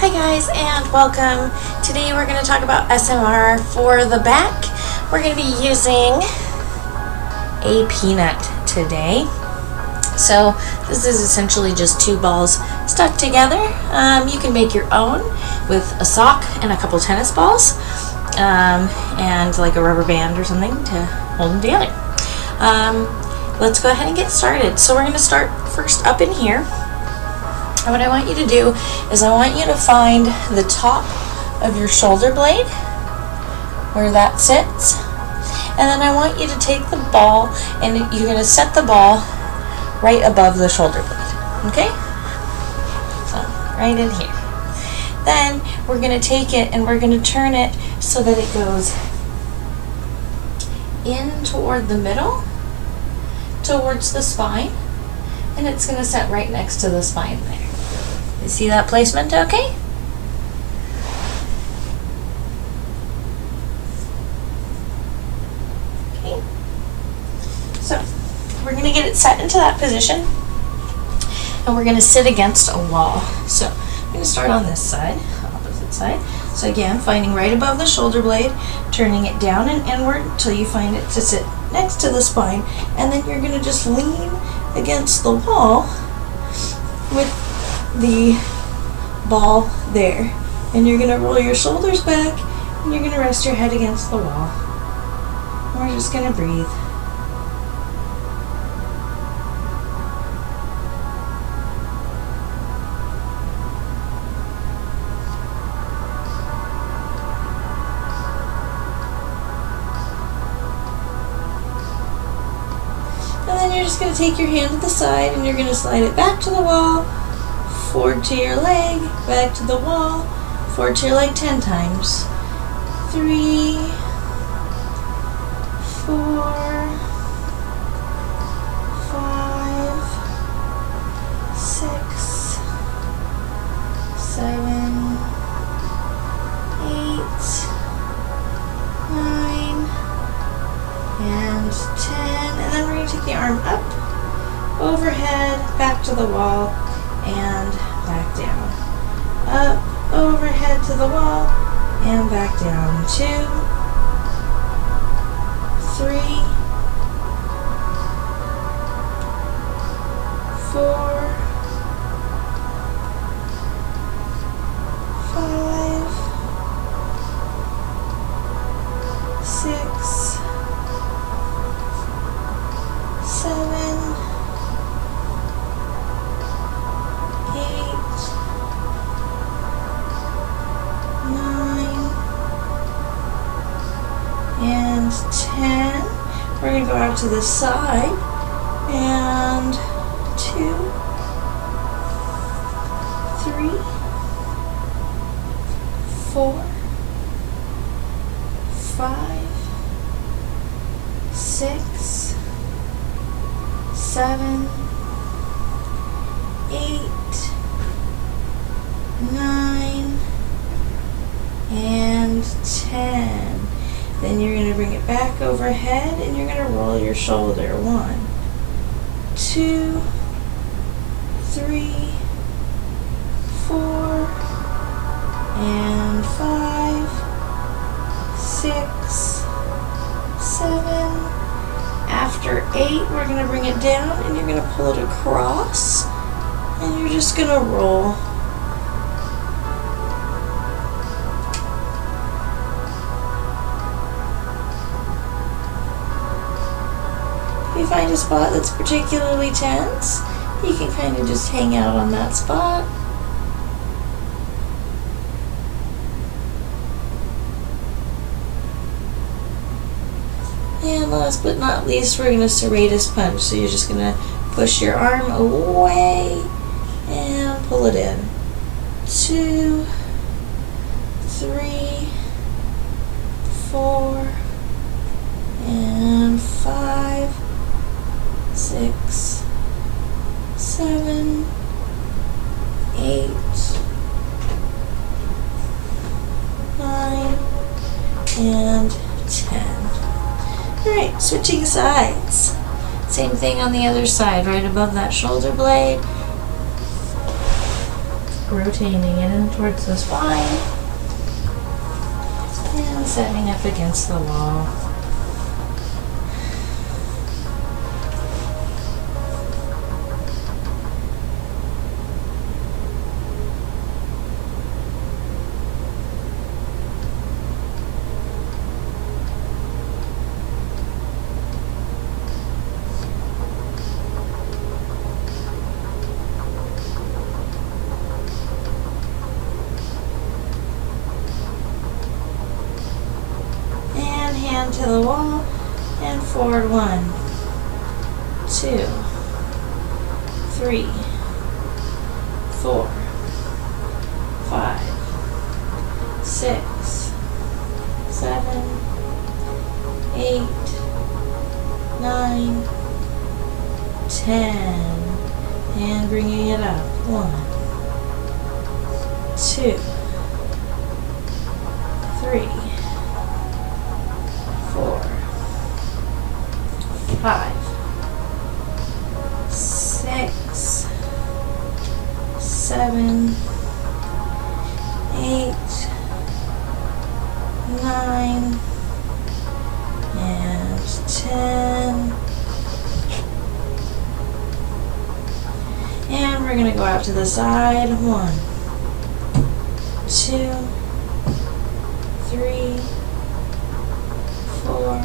Hi guys and welcome. Today we're going to talk about SMR for the back. We're going to be using a peanut today. So this is essentially just two balls stuck together. You can make your own with a sock and a couple tennis balls and like a rubber band or something to hold them together. Let's go ahead and get started. So we're going to start first up in here. And what I want you to do is I want you to find the top of your shoulder blade, where that sits. And then I want you to take the ball and you're going to set the ball right above the shoulder blade. Okay? So, right in here. Then we're going to take it and we're going to turn it so that it goes in toward the middle, towards the spine. And it's going to set right next to the spine there. You see that placement okay? Okay. So, we're going to get it set into that position. And we're going to sit against a wall. So, I'm going to start on this side, opposite side. So again, finding right above the shoulder blade, turning it down and inward until you find it to sit next to the spine. And then you're going to just lean against the wall with the ball there, and you're going to roll your shoulders back and you're going to rest your head against the wall. And we're just going to breathe. And then you're just going to take your hand to the side and you're going to slide it back to the wall, forward to your leg, back to the wall, forward to your leg 10 times. 3, 4, 5, 6, 7, 8, 9, and 10. And then we're going to take the arm up, overhead, back to the wall, and back down. Up, overhead to the wall, and back down. 2, 3, 4, 5, 6, 7, 9, and 10. We're going to go out to the side, and 2, 3, 4, 5, 6, 7, 8, 9, and 10. Then you're going to bring it back overhead and you're going to roll your shoulder. 1, 2, 3, 4, and 5, 6, 7. After 8, we're going to bring it down and you're going to pull it across and you're just going to roll. If you find a spot that's particularly tense, you can kind of just hang out on that spot. And last but not least, we're going to serratus punch. So you're just going to push your arm away and pull it in. 2, 3, 4, and 5, 6, 7, 8, 9, and 10. Alright, switching sides. Same thing on the other side, right above that shoulder blade. rotating it in towards the spine and setting up against the wall. Hand to the wall and forward. 1, 2, 3, 4, 5, 6, 7, 8, 9, 10, and bringing it up. 1, 2, 3, 4, 5, 6, 7, 8, 9, and 10. And we're going to go out to the side. 1, 2, 3, 4,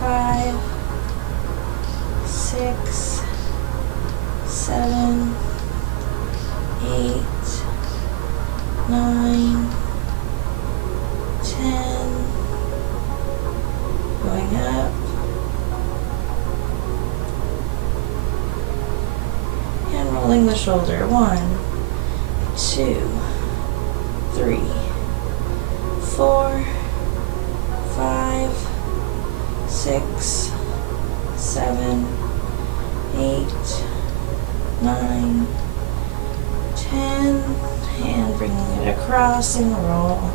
5, 6, 7, 8, 9, 10, going up, and rolling the shoulder. 1, 2, 3, 4, 5, 6, 7, 8, 9, 10, and bringing it across and roll.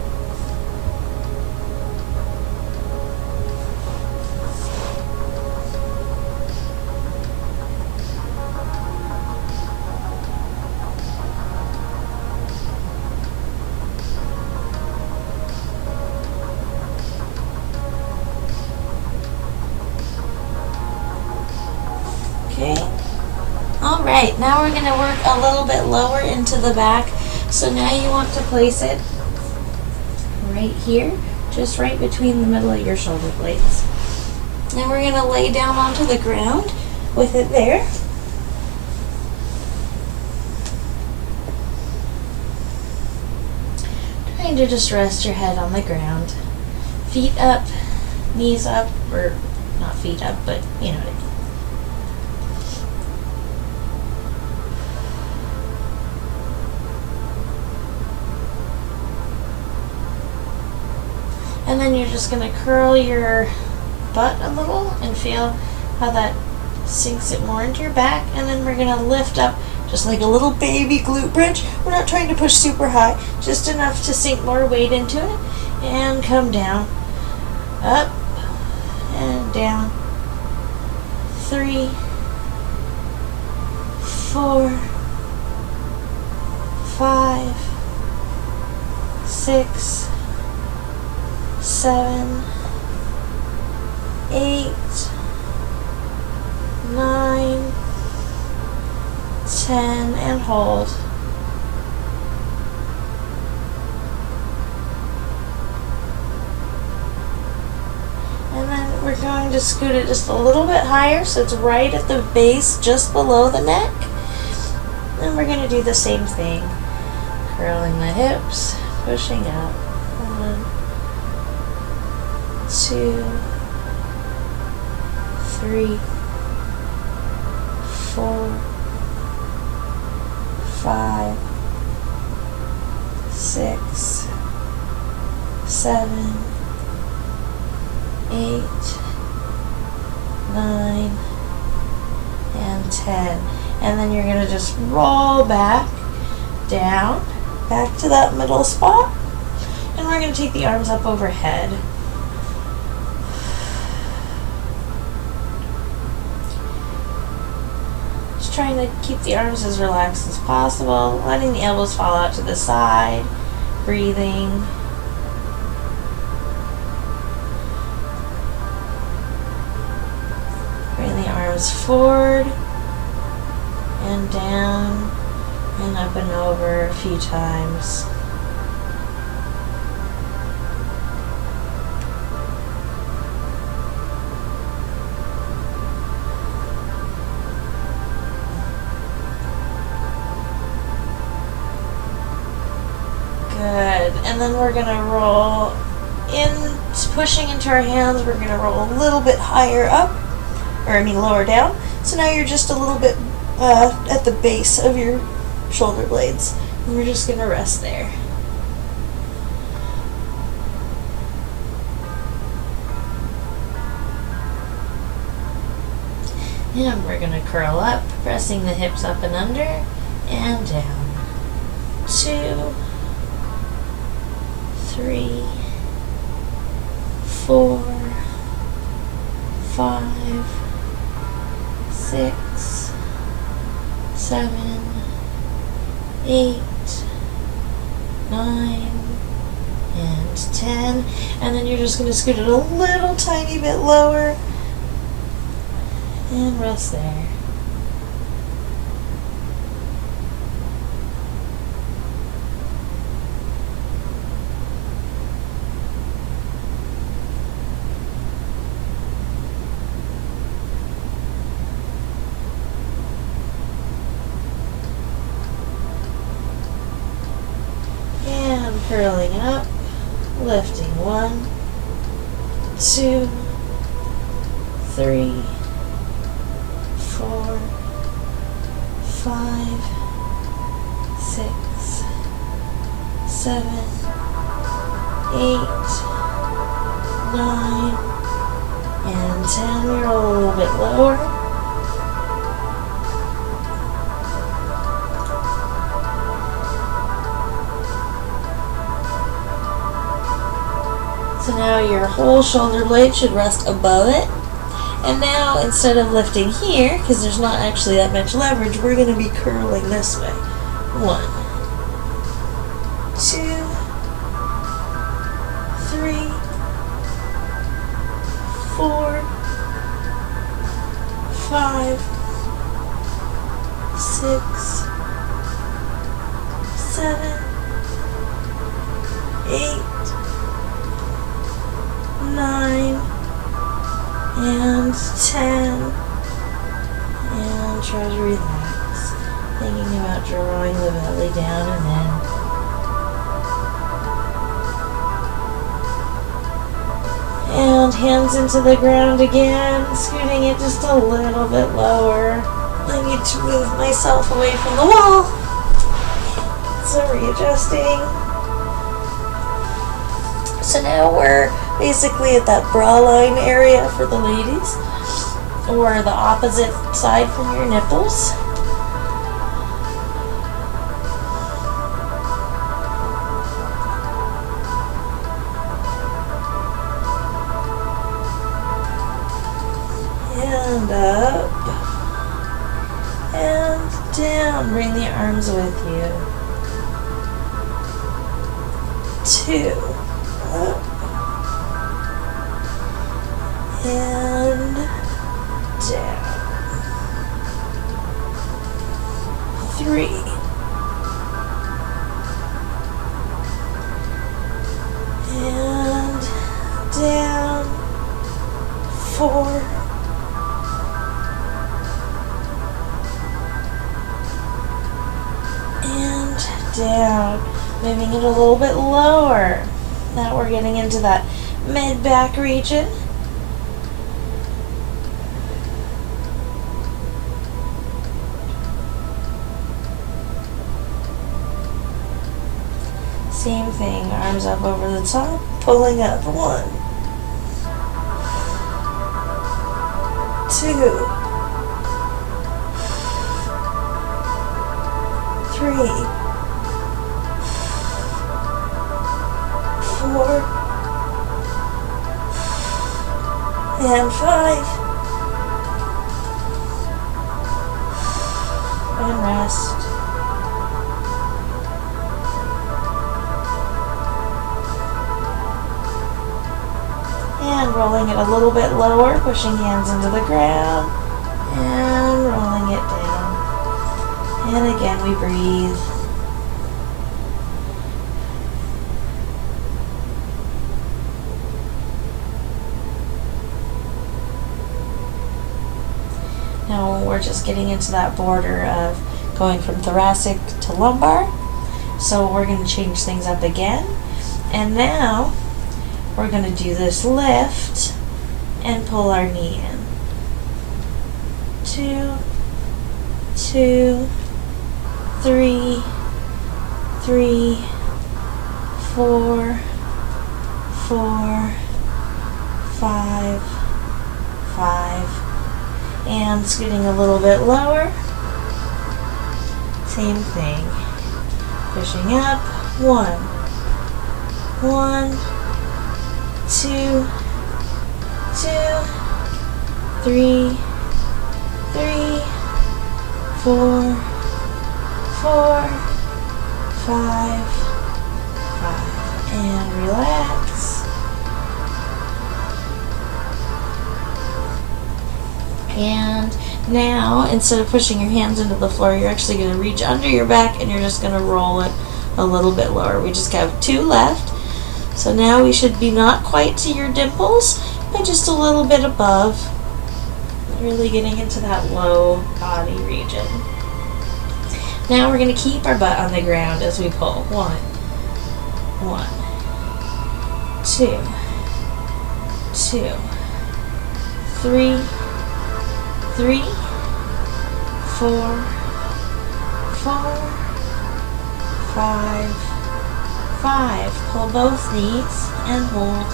Okay. All right, now we're going to work a little bit lower into the back. So now you want to place it right here, just right between the middle of your shoulder blades. Then we're going to lay down onto the ground with it there. Trying to just rest your head on the ground. Feet up, knees up, or not feet up, but you know what I mean. And then you're just going to curl your butt a little and feel how that sinks it more into your back. And then we're going to lift up just like a little baby glute bridge. We're not trying to push super high, just enough to sink more weight into it. And come down, up, and down. 3, 4, 5, 6, 7, 8, 9, 10, and hold. And then we're going to scoot it just a little bit higher so it's right at the base, just below the neck. And we're going to do the same thing. Curling the hips, pushing up. 1, 2, 3, 4, 5, 6, 7, 8, 9, and 10. And then you're going to just roll back, down, back to that middle spot. And we're going to take the arms up overhead. trying to keep the arms as relaxed as possible, letting the elbows fall out to the side, breathing. Bring the arms forward and down and up and over a few times. Good. And then we're going to roll in, pushing into our hands. We're going to roll a little bit higher up, lower down. So now you're just a little bit at the base of your shoulder blades. And we're just going to rest there. And we're going to curl up, pressing the hips up and under, and down. 2, 3, 4, 5, 6, 7, 8, 9, and 10. And then you're just going to scoot it a little tiny bit lower and rest there. Curling up, lifting 1, 2, 3, 4, 5, 6, 7, 8, 9, and 10. We roll a little bit lower. So now your whole shoulder blade should rest above it. And now instead of lifting here, because there's not actually that much leverage, we're going to be curling this way. 1, 2, 3, 4, 5, 6, 7, 8, 9, and 10, and try to relax, thinking about drawing the belly down and hands into the ground again, scooting it just a little bit lower. I need to move myself away from the wall, so readjusting. So now we're basically at that bra line area for the ladies, or the opposite side from your nipples. And up and down. Bring the arms with you. 2, up and down. 3, and down. 4, and down. Moving it a little bit lower. Now we're getting into that mid-back region. Same thing, arms up over the top, pulling up. 1, 2, 3, 4, and 5, and rest. And rolling it a little bit lower, pushing hands into the ground, and rolling it down. And again, we breathe. Now we're just getting into that border of going from thoracic to lumbar. So we're going to change things up again. And now we're going to do this lift and pull our knee in. 2, 2, 3, 3, 4, 4, 5, 5. And scooting a little bit lower. Same thing. Pushing up. 1, 1, 2, 2, 3, 3, 4, 4, 5, 5. And relax. And now, instead of pushing your hands into the floor, you're actually going to reach under your back and you're just going to roll it a little bit lower. We just have 2 left. So now we should be not quite to your dimples, but just a little bit above. Really getting into that low body region. Now we're going to keep our butt on the ground as we pull. 1, 1, 2, 2, 3, 3, 4, 4, 5, 5. Pull both knees and hold.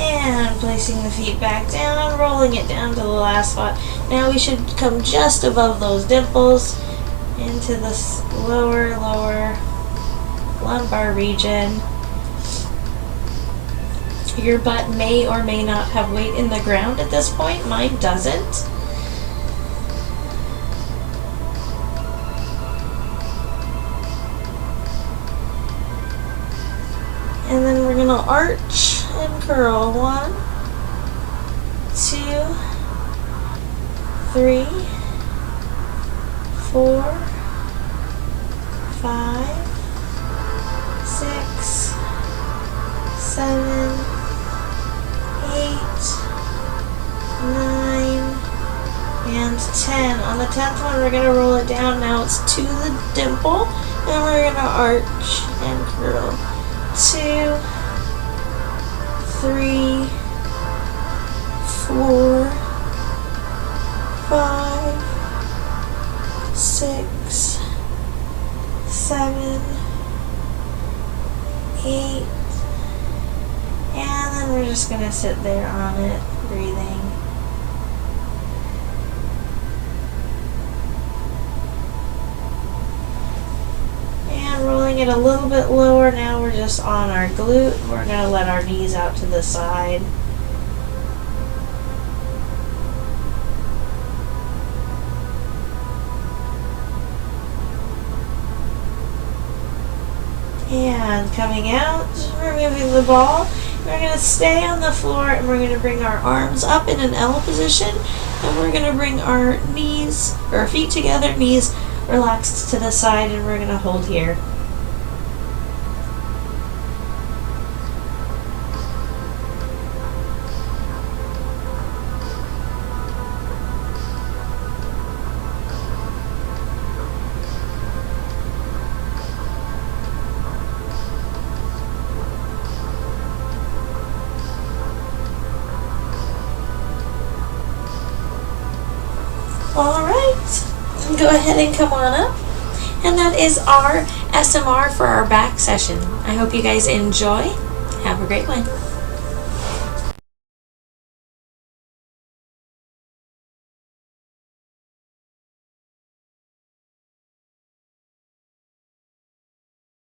And placing the feet back down, rolling it down to the last spot. Now we should come just above those dimples into this lower lumbar region. Your butt may or may not have weight in the ground at this point. Mine doesn't. And then we're going to arch and curl. 1, 2, 3, 4, 5, 6, 7, 8, 9, and 10. On the 10th one, we're going to roll it down. Now it's to the dimple, and we're going to arch and curl. 2, 3, 4, 5, 6, 7, 8, and then we're just going to sit there on it, breathing. And rolling it a little bit lower. Now we're just on our glute. We're going to let our knees out to the side. And coming out, removing the ball. We're going to stay on the floor and we're going to bring our arms up in an L position. And we're going to bring our knees, or feet together, knees relaxed to the side, and we're going to hold here. Alright, go ahead and come on up. And that is our SMR for our back session. I hope you guys enjoy. Have a great one.